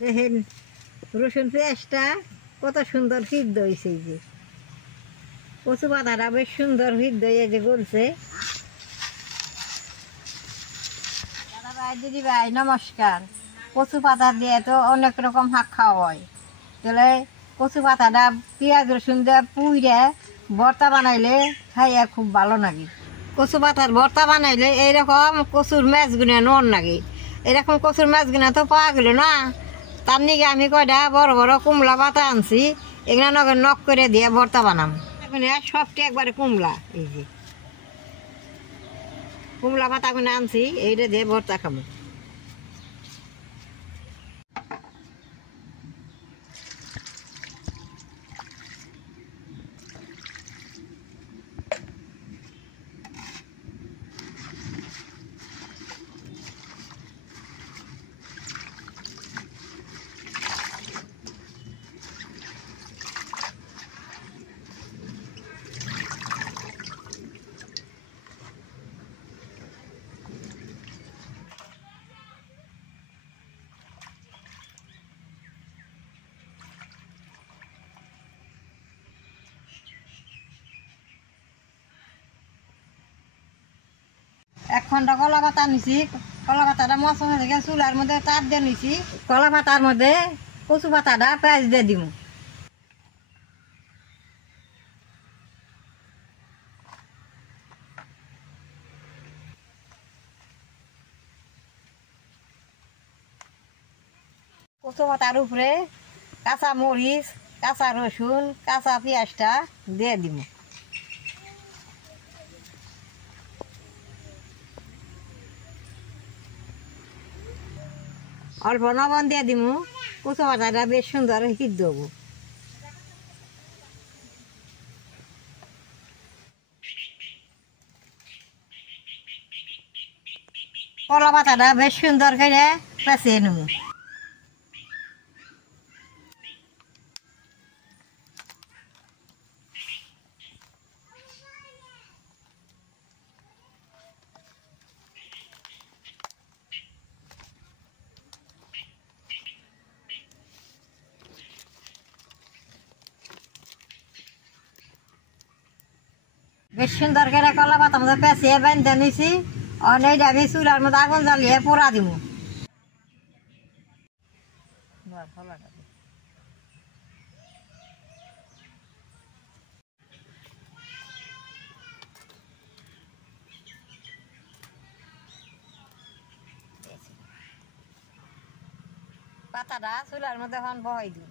দেখেন রসুন পেঁয়াজটা কত সুন্দর সিদ্ধ হয়েছে। এই যে কচু পাতাটা বেশ সুন্দর সিদ্ধ হয়ে যে গলছে। দাদা ভাই, দিদি ভাই, নমস্কার। কচু পাতা দিয়ে তো অনেক রকম শাক খাওয়া হয়। তাহলে কচু পাতাটা পেঁয়াজ রসুন দিয়ে পুইরে ভর্তা বানাইলে খাইয়া খুব ভালো লাগে। কচু পাতার ভর্তা বানাইলে এইরকম কচুর ম্যাচগুলো নন লাগে। এরকম কচুর ম্যাচগুলো তো পাওয়া গেল না, তার নিকে আমি কয়টা বড় বড় কুমলা পাতা আনছি, এগুলো নক করে দিয়ে ভর্তা বানাম। সবটি একবারে কুমলা, এই যে কুমলা পাতাগুলো আনছি, এইটা দিয়ে ভর্তা খাবো। এক খন্ড কলা পাতা নিছি, কলা পাতাটা মশলা থেকে চুলার মধ্যে তাপ দিয়ে নিছি। কলা পাতার মধ্যে কচু পাতাটা পেঁয়াজ দিয়ে দিব। কচু পাতার উপরে কাঁচা মরিচ, কাঁচা রসুন, কাঁচা পেঁয়াজটা দিয়ে দিব। অল্প লবণ দিয়ে দিব। কচু পাতাটা বেশ সুন্দর সিদ্ধ হবো। কলা পাতাটা বেশ সুন্দর করে পেঁচিয়ে নেব। বেশ সুন্দর করে কলা পাতার মধ্যে পেঁচিয়ে বেঁধে নিছি। অনেক আমি চুলার মধ্যে আগুন জ্বালিয়ে পোড়া দিব। পাতাটা চুলার মধ্যে এখন বহাই দিব।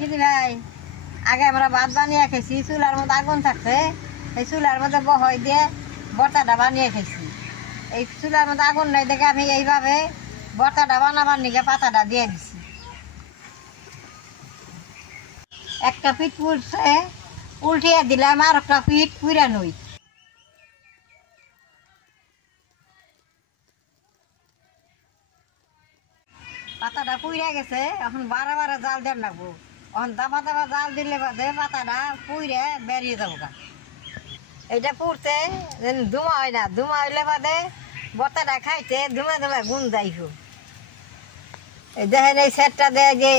দিদি ভাই, আগে আমরা ভাত বানিয়ে খেয়েছি, চুলার মধ্যে আগুন থাকছে, এই চুলার মধ্যে বহাই দিয়ে ভর্তাটা বানিয়ে খেয়েছি। এই চুলার মধ্যে আগুন নাই দেখে আমি এইভাবে ভর্তাটা বানাবার নিকে পাতাটা দিয়ে দিছি। একটা পিঠ পুড়ছে, উল্টিয়ে দিলাম, আর একটা পিঠ পুড়ে নই। পাতাটা পুড়ে গেছে, এখন বারে বারে জাল দেন লাগবো। এখন দাবা দাবা জাল দিলে বাদে পাতাটা পুড়ে বেরিয়ে যাবো। এইটা পুড়তে ধুমা হয় না, ধুমা হইলে বাদে ভর্তাটা খাইতে ধুমে ধুমে গুণ যাইব। এই দেখেন এই সেটটা দেয় যে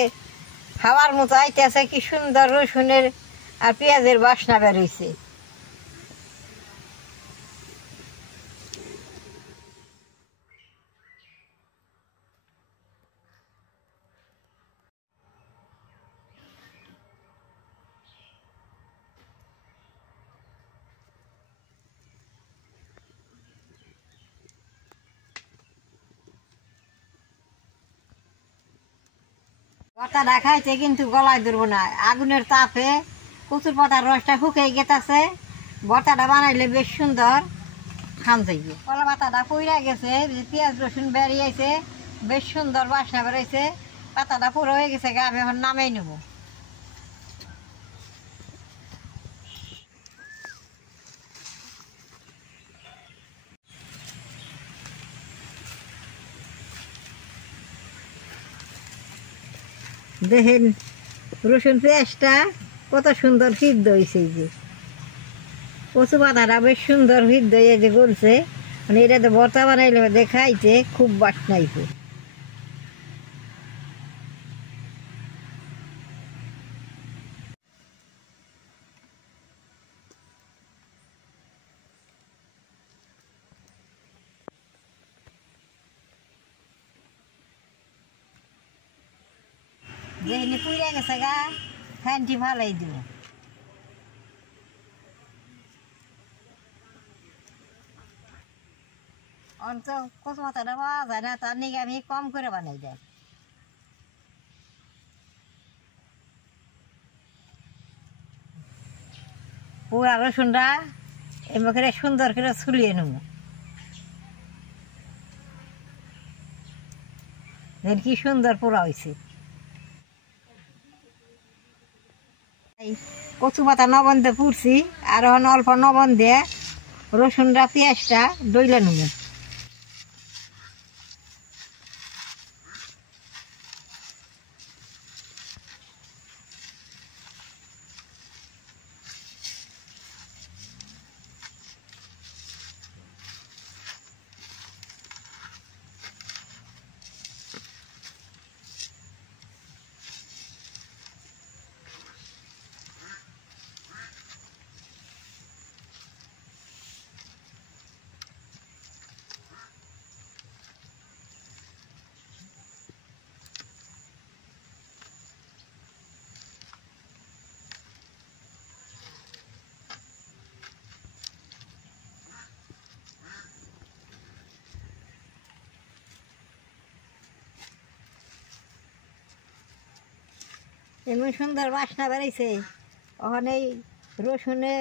হাওয়ার মতো আইতেছে, কি সুন্দর রসুনের আর পেঁয়াজের বাসনা বেরোইছে। ভর্তাটা খাইতে কিন্তু গলায় ধরবো না, আগুনের তাপে কচুর পাতার রসটা শুকিয়ে গেছে। ভর্তাটা বানাইলে বেশ সুন্দর খান যাইবে। কলা পাতাটা পুইরা গেছে, পেঁয়াজ রসুন বেরিয়েছে, বেশ সুন্দর বাসনা বেরোইছে। পাতাটা পুরো হয়ে গেছে, আমি এখন নামাই নেব। দেখেন রসুন পেঁয়াজটা কত সুন্দর সিদ্ধ হয়েছে। এই যে কচু পাতাটা বেশ সুন্দর সিদ্ধ হয়ে যে গলছে, মানে এটা তো ভর্তা বানাইলে দেখাইছে খুব বাসনাইছে। যেখানে পুড়ে গেছে গা ফ্যানটি ভালোই দিব। অন্ত কচু পাতাটা পাওয়া যায় না, তার নিকে আমি কম করে বানাই দেয়। পুরা রসুনটা এমন করে সুন্দর করে ছুলিয়ে নেব। দেখেন কি সুন্দর পোড়া হয়েছে। কচু পাতা লবণ দিয়ে পুড়ছি, আর এখন অল্প লবণ দিয়ে রসুনটা পেঁয়াজটা ডইলে নেব। এমন সুন্দর বাসনা বেড়াইছে। ওখানে রসুনে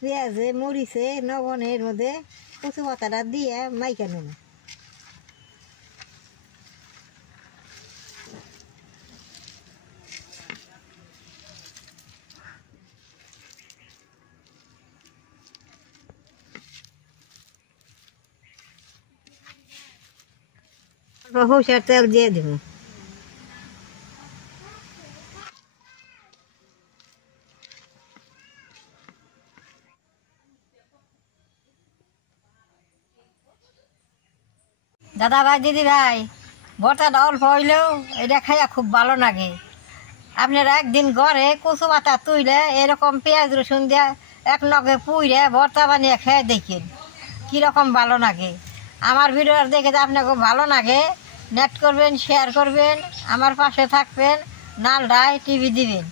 পেঁয়াজে মরিচে লবণের মধ্যে কচু পাতাটা দিয়ে মাইকা নেব। সরষের তেল দিয়ে দেব। দাদা ভাই দিদি ভাই, ভর্তাটা অল্প হইলেও এটা খাইয়া খুব ভালো লাগে। আপনারা একদিন ঘরে কচু পাতা তুইলে এরকম পেঁয়াজ রসুন দিয়ে এক নগে পুইরে ভর্তা বানিয়ে খেয়ে দেখেন কীরকম ভালো লাগে। আমার ভিডিও দেখে তো আপনাকে ভালো লাগে, নেট করবেন, শেয়ার করবেন, আমার পাশে থাকবেন, নালডায় টিভি দিবেন।